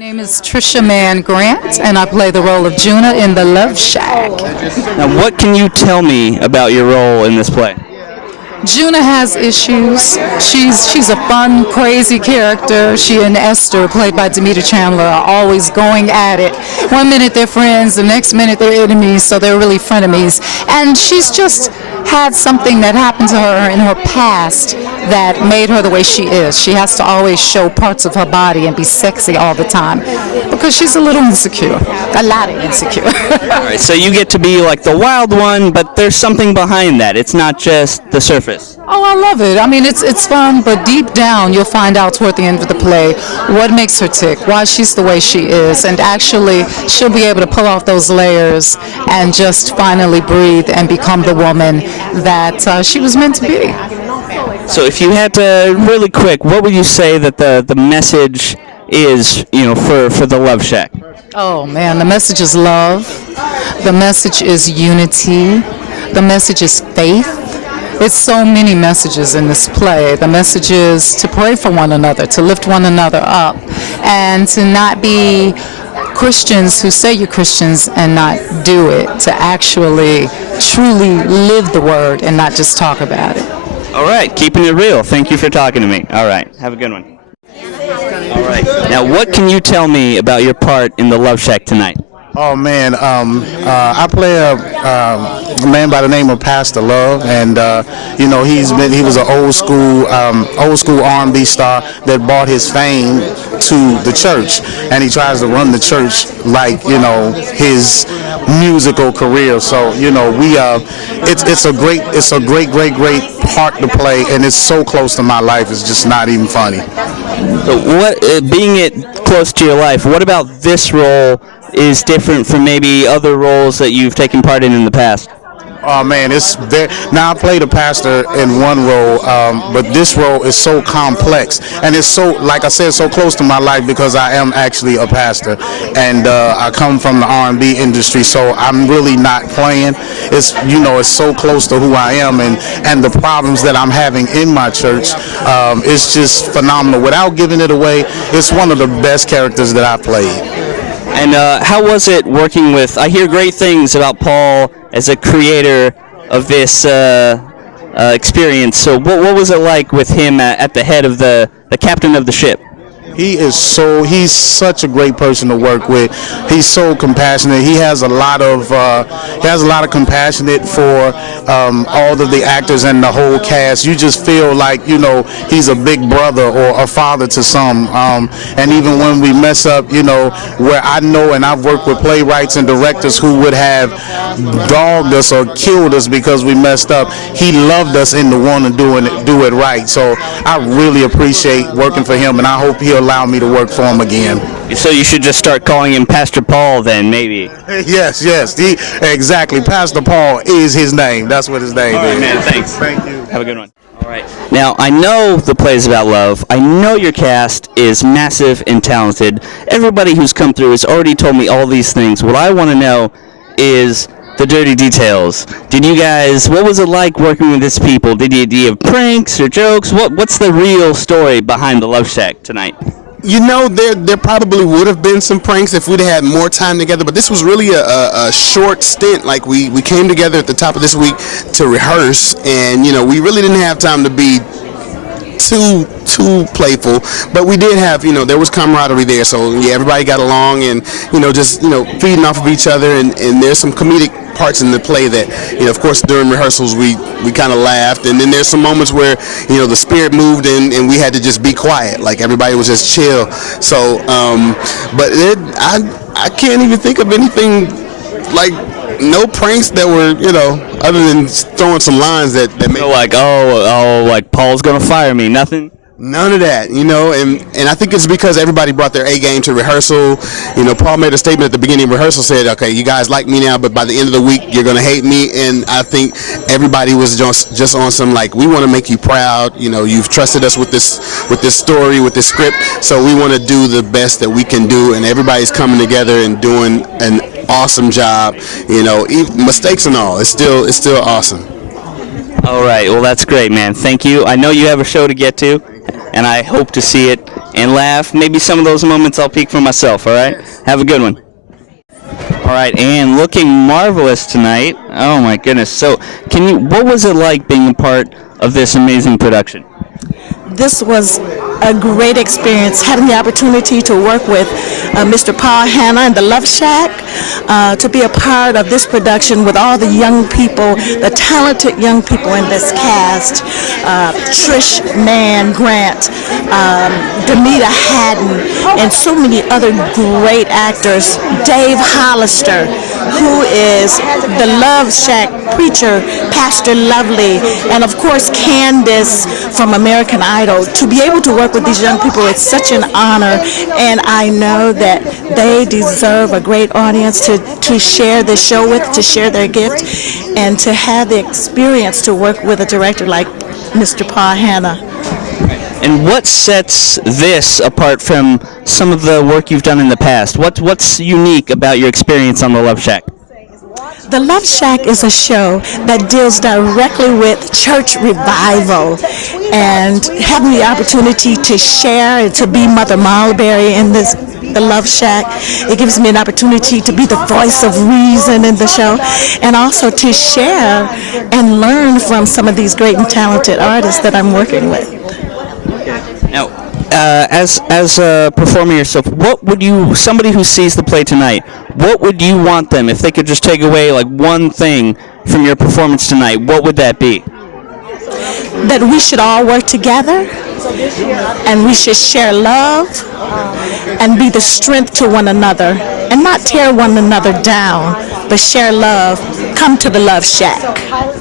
name is Trisha Mann Grant, and I play the role of Juna in the LoveShack. Now, what can you tell me about your role in this play? Juna has issues. She's a fun, crazy character. She and Esther, played by Demeter Chandler, are always going at it. One minute they're friends, the next minute they're enemies, so they're really frenemies. And she's just had something that happened to her in her past that made her the way she is. She has to always show parts of her body and be sexy all the time because she's a little insecure, a lot of insecure. All right, so you get to be like the wild one, but there's something behind that. It's not just the surface. Oh, I love it. I mean, it's fun, but deep down you'll find out toward the end of the play what makes her tick, why she's the way she is, and actually she'll be able to pull off those layers and just finally breathe and become the woman that she was meant to be. So if you had to, really quick, what would you say that the message is, for the LoveShack? Oh, man, the message is love. The message is unity. The message is faith. It's so many messages in this play. The message is to pray for one another, to lift one another up, and to not be Christians who say you're Christians and not do it, to actually truly live the word and not just talk about it. All right, keeping it real. Thank you for talking to me. All right, have a good one. All right, now what can you tell me about your part in the LoveShack tonight? Oh man, I play a man by the name of Pastor Love, and he was an old school R&B star that brought his fame to the church, and he tries to run the church like his musical career. So it's a great part to play, and it's so close to my life. It's just not even funny. So what, being it close to your life, what about this role is different from maybe other roles that you've taken part in the past? Oh man, now I played a pastor in one role, but this role is so complex, and it's so, like I said, so close to my life because I am actually a pastor, and I come from the R&B industry, so I'm really not playing. It's so close to who I am, and the problems that I'm having in my church. It's just phenomenal. Without giving it away, it's one of the best characters that I played. And how was it working with, I hear great things about Paul as a creator of this experience, so what was it like with him at the head of the captain of the ship? He's such a great person to work with. He's so compassionate. He has a lot of compassionate for all of the actors and the whole cast. You just feel like he's a big brother or a father to some. And even when we mess up, where I know, and I've worked with playwrights and directors who would have dogged us or killed us because we messed up, he loved us into wanting to do it right. So I really appreciate working for him, and I hope he'll allow me to work for him again. So you should just start calling him Pastor Paul then, maybe. Yes, exactly. Pastor Paul is his name. That's what his name is. All right, man, thanks. Thank you. Have a good one. All right. Now, I know the play is about love. I know your cast is massive and talented. Everybody who's come through has already told me all these things. What I want to know is the dirty details. What was it like working with these people? Do you have pranks or jokes? What's the real story behind the LoveShack tonight? There probably would have been some pranks if we'd had more time together, but this was really a short stint. Like we came together at the top of this week to rehearse, and we really didn't have time to be too playful, but we did have, there was camaraderie there, so yeah, everybody got along, and just feeding off of each other, and there's some comedic parts in the play that of course during rehearsals we kind of laughed, and then there's some moments where the spirit moved and we had to just be quiet, like everybody was just chill. So but I can't even think of anything, like no pranks that were other than throwing some lines that made like like Paul's gonna fire me. Nothing. None of that, and I think it's because everybody brought their A game to rehearsal. Paul made a statement at the beginning of rehearsal, said, okay, you guys like me now, but by the end of the week, you're going to hate me. And I think everybody was just on some, like, we want to make you proud. You've trusted us with this story, with this script, so we want to do the best that we can do. And everybody's coming together and doing an awesome job. Mistakes and all, it's still awesome. All right, well, that's great, man. Thank you. I know you have a show to get to, and I hope to see it and laugh. Maybe some of those moments I'll peek for myself, all right? Have a good one. All right, and looking marvelous tonight. Oh my goodness. So, what was it like being a part of this amazing production? This was a great experience, having the opportunity to work with Mr. D.Hannah and the LoveShack, to be a part of this production with all the young people, the talented young people in this cast, Trish Mann Grant, Demita Haddon, and so many other great actors, Dave Hollister, who is the LoveShack preacher, Pastor Lovely, and of course Candace from American Idol. To be able to work with these young people, it's such an honor, and I know that they deserve a great audience to share this show with, to share their gift, and to have the experience to work with a director like Mr. D.Hannah. And what sets this apart from some of the work you've done in the past? What's unique about your experience on the LoveShack? The LoveShack is a show that deals directly with church revival, and having the opportunity to share and to be Mother Marlberry in the LoveShack, it gives me an opportunity to be the voice of reason in the show, and also to share and learn from some of these great and talented artists that I'm working with. Now, as a performer yourself, what would somebody who sees the play tonight, what would you want them, if they could just take away like one thing from your performance tonight, what would that be? That we should all work together, and we should share love and be the strength to one another, and not tear one another down, but share love. Come to the LoveShack.